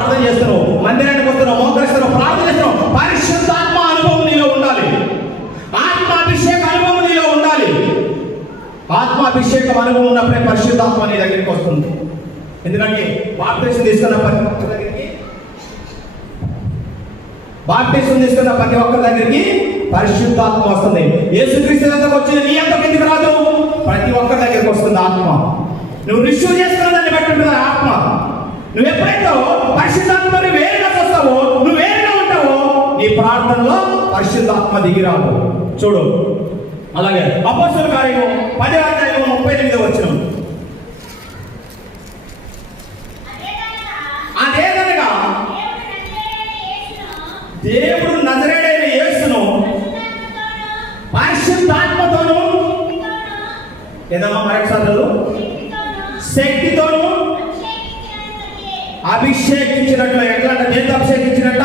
ప్రార్థన చేస్తున్నావు, మందిరానికి వస్తున్నావు, మోకరిస్తున్నావు, ప్రార్థన చేస్తున్నావు, పరిశుద్ధాత్మ అనుభవం నీలో ఉండాలి. ఆత్మాభిషేక అనుభవం నీలో ఉండాలి. ఆత్మాభిషేకం అనుభవం ఉన్నప్పుడే పరిశుద్ధాత్మ నీ దగ్గరికి వస్తుంది. ఎందుకంటే బాప్టిజం తీసుకున్న ప్రతి ఒక్కరి దగ్గరికి పరిశుద్ధాత్మ వస్తుంది. యేసుక్రీస్తు దగ్గరకు వచ్చింది, నీ అంతకు ఎందుకు రాదు? ప్రతి ఒక్కరి దగ్గరికి వస్తుంది ఆత్మ. నువ్వు రిసీవ్ చేసుకున్న దాన్ని బట్టి ఉంటుంది ఆత్మ. నువ్వు ఎప్పుడైతే పరిశుద్ధాత్మని వేరుగా వస్తావో, నువ్వు వేరుగా ఉంటావో, నీ ప్రార్థనలో పరిశుద్ధాత్మ దిగిరాదు. చూడు, అలాగే అపోస్తలుల కార్యము 10:38 అదేదనగా దేవుడు నజరేయుడైన యేసును పరిశుద్ధాత్మతోను ఏదమ్మా మరొకసారి శక్తితోను అభిషేకించినట్లు. ఎట్లా అంటే దేంతో అభిషేకించినట్ట?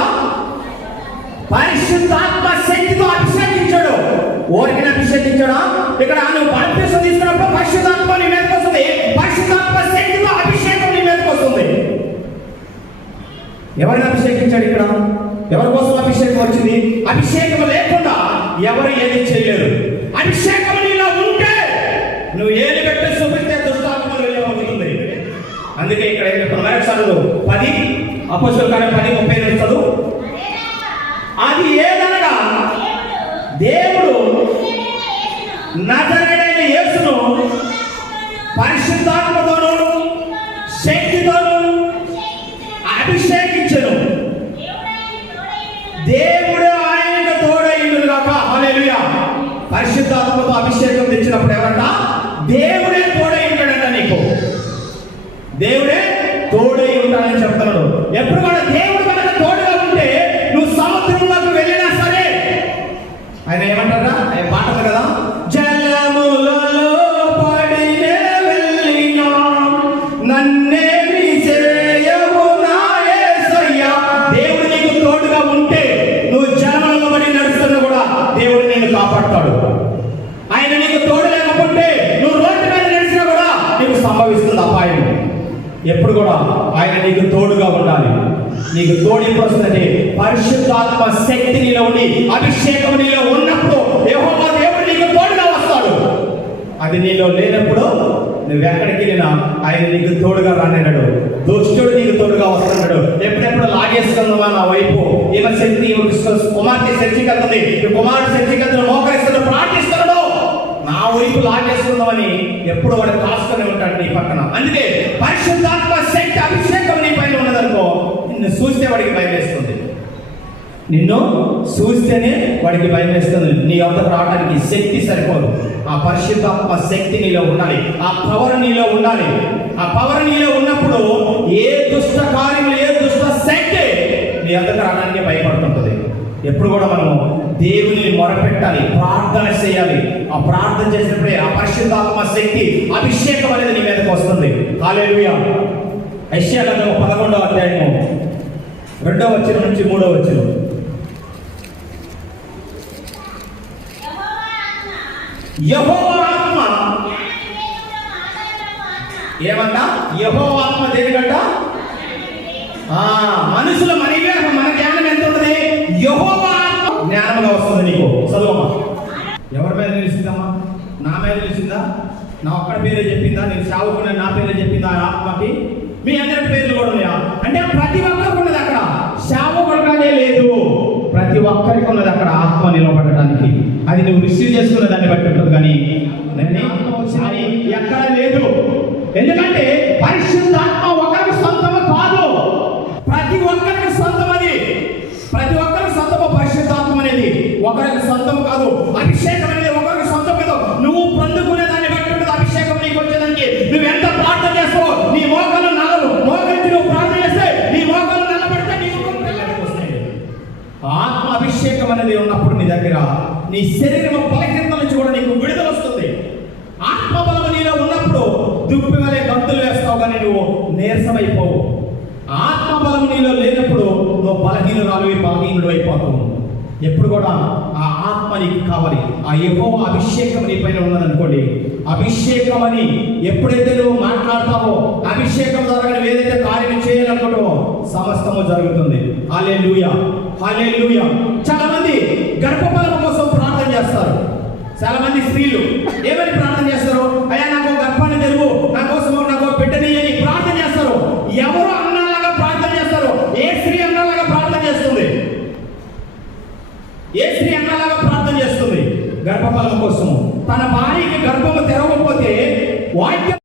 పరిశుద్ధాత్మ శక్తితో అభిషేకించాడు. ఓరికిని అభిషేకించాడా? ఇక్కడ నువ్వు బాప్తిసం తీసుకున్నప్పుడు పరిశుద్ధాత్మ నీ మీదకి వస్తుంది. పరిశుద్ధాత్మ శక్తితో అభిషేకం నీ మీదకి వస్తుంది. ఎవరిని అభిషేకించాడు? ఇక్కడ ఎవరి కోసం అభిషేకం వచ్చింది? అభిషేకం లేకుండా ఎవరు ఏది చేయలేరు. అభిషేకం నీలో ఉంటే నువ్వు ఏది పెట్టి చూపిస్తే దుష్టాత్మలు వెళ్ళిపోతుంది. అందుకే ఇక్కడ ఏం చెప్పాను? మరొకసారి 10 అపోస్తలుల కార్యం 10:38 చదువు. అది ఏదనగా దేవుడు నజరేయుడైన యేసును పరిశుద్ధాత్మతోను శక్తితోను అభిషేకించెను. దేవుడు ఆయనకు తోడైండును గాక. హల్లెలూయా. పరిశుద్ధాత్మతో అభిషేకం తెచ్చినప్పుడు ఎవరంట? దేవుడే తోడై ఉంటాడంట. నీకు దేవుడే తోడై ఉంటాడని చెప్తున్నాడు. ఎప్పుడు కూడా దేవుడు కనుక తోడుగా ఉంటే నువ్వు సముద్రంలోకి వెళ్ళినా సరే, ఆయన ఏమంటారా? ఆయన పాటలు కదా, జలములలో పడినే వెళ్ళినా నన్నేమి చేయవు నా యేసయ్యా. దేవుడు నీకు తోడుగా ఉంటే నువ్వు జలములలో పడి నడుస్తున్నా కూడా దేవుడు నిన్ను కాపాడుతాడు. ఆయన నీకు తోడు లేకపోతే నువ్వు రోడ్డు మీద నడిచినా కూడా నీకు సంభవిస్తుంది అపాయం. ఎప్పుడు కూడా ఆయన నీకు తోడుగా ఉండాలి. నీకు తోడింపు వస్తుందంటే పరిశుద్ధాత్మ శక్తి నీలో ఉండి అభిషేకం నీలో ఉన్నప్పుడు యెహోవా దేవుడు నీకు తోడుగా వస్తాడు. అది నీలో లేనప్పుడు నువ్వెక్కడికి వెళ్ళినా ఆయన నీకు తోడుగా రానేనాడు. దుష్టుడు నీకు తోడుగా వస్తున్నాడు. ఎప్పుడెప్పుడు లాగేస్తున్నావా నా వైపు, ఈమె శక్తి కుమార్తె శక్తికత్తుంది, కుమారుడు శక్తికత్తను మోకరిస్తున్నాడు, ప్రార్థిస్తున్నాడు, నా వైపు లాగేస్తున్నామని ఎప్పుడు వాడు కాసుకొని ఉంటాడు నీ పక్కన. అందుకే పరిశుద్ధాత్మ శక్తి అభిషేకం నీ పైన ఉన్నదనుకో, నిన్ను చూస్తే వాడికి భయం వేస్తుంది. నిన్ను చూస్తేనే వాడికి భయం వేస్తుంది. నీ వద్దకు రావడానికి శక్తి సరిపోదు. ఆ పరిశుద్ధాత్మ శక్తి నీలో ఉండాలి. ఆ పవర్ నీలో ఉండాలి. ఆ పవర్ నీలో ఉన్నప్పుడు ఏ దుష్ట కార్యములు, ఏ దుష్ట శక్తి నీ వద్దకు రావడానికి భయపడుతుంటుంది. ఎప్పుడు కూడా మనము దేవుని మొరపెట్టాలి, ప్రార్థన చేయాలి. ఆ ప్రార్థన చేసినప్పుడే ఆ పరిశుద్ధాత్మ శక్తి అభిషేకం అనేది నీ మీదకి వస్తుంది. హల్లెలూయా. యెషయా గ్రంథం 11వ అధ్యాయము 2వ వచనం నుంచి 3వ వచనం. యెహోవా ఆత్మ ఏమంట? యెహోవా ఆత్మ దేనికంట? మనుషుల మన జ్ఞానం ఎంత ఉంటుంది? యెహోవా ఆత్మ జ్ఞానంగా వస్తుంది నీకు. చదువమ్మా. ఎవరి మీద నిలిచిందమ్మా? నా మీద నిలిచిందా? నా ఒక్కడి పేరే చెప్పిందా? నేను సాగుకున్న నా పేరే చెప్పిందా ఆత్మకి? మీ అందరి పేర్లు కూడా ఉన్నాయా? అంటే ప్రతి ఒక్కరికి ఉన్నది అక్కడ. శావకుడుగానే లేదు, ప్రతి ఒక్కరికి ఉన్నది అక్కడ ఆత్మ నిలబడటానికి. అది నువ్వు రిసీవ్ చేసుకున్న దాన్ని బట్టి ఉంటుంది. కానీ ఎక్కడ లేదు. ఎందుకంటే పరిశుద్ధాత్మ ఒకరికి సొంతము కాదు, ప్రతి ఒక్కరికి సొంతం. అది ప్రతి ఒక్కరికి సొంతము. పరిశుద్ధాత్మ అనేది ఒకరికి సొంతం కాదు. అభిషేకం అనేది ఒకరికి సొంతం కాదు. నువ్వు పొందుకునే దాన్ని బట్టి ఉంటుంది అభిషేకం నీకు వచ్చేదానికి. నువ్వు ఎంత ప్రార్థన చేస్తావో, నీ మోకాలు మోకరించి నువ్వు ప్రార్థన చేస్తే నీ మోకాలు నల్లబడితే నీకు వస్తాయి. ఆత్మ అభిషేకం అనేది ఉన్నప్పుడు నీ దగ్గర నీ శరీరం బలహీనత నుంచి కూడా నీకు విడుదల వస్తుంది. ఆత్మబలం నీలో ఉన్నప్పుడు దుప్పి వలె గంతులు వేస్తావు, కానీ నువ్వు నీరసమైపోవు. ఆత్మబలం నీలో లేనప్పుడు నువ్వు బలహీనుడు అయిపోతావు. ఎప్పుడు కూడా ఆ ఆత్మ నీకు కావాలి. ఆ యెహోవా అభిషేకం నీ పైన ఉన్నదనుకోండి, అభిషేకం అని ఎప్పుడైతే నువ్వు మాట్లాడతావో, అభిషేకం ద్వారా నువ్వు ఏదైతే కార్యం చేయాలనుకుంటావో సమస్తము జరుగుతుంది. హల్లెలూయా, హల్లెలూయా. చాలా మంది గర్భఫలం కోసం ప్రార్థన చేస్తారు. చాలా మంది స్త్రీలు ఏమని ప్రార్థన చేస్తారు? అయ్యా నాకు గర్భాన్ని తెరువు, నా కోసం నాకు బిడ్డని అని ప్రార్థన చేస్తారు. ఎవరు అన్నలాగా ప్రార్థన చేస్తారు? ఏ స్త్రీ అన్నలాగా ప్రార్థన చేస్తుంది? ఏ స్త్రీ అన్నలాగా ప్రార్థన చేస్తుంది? గర్భఫలం కోసము. తన భార్యకి గర్భము తెరవకపోతే వాక్యం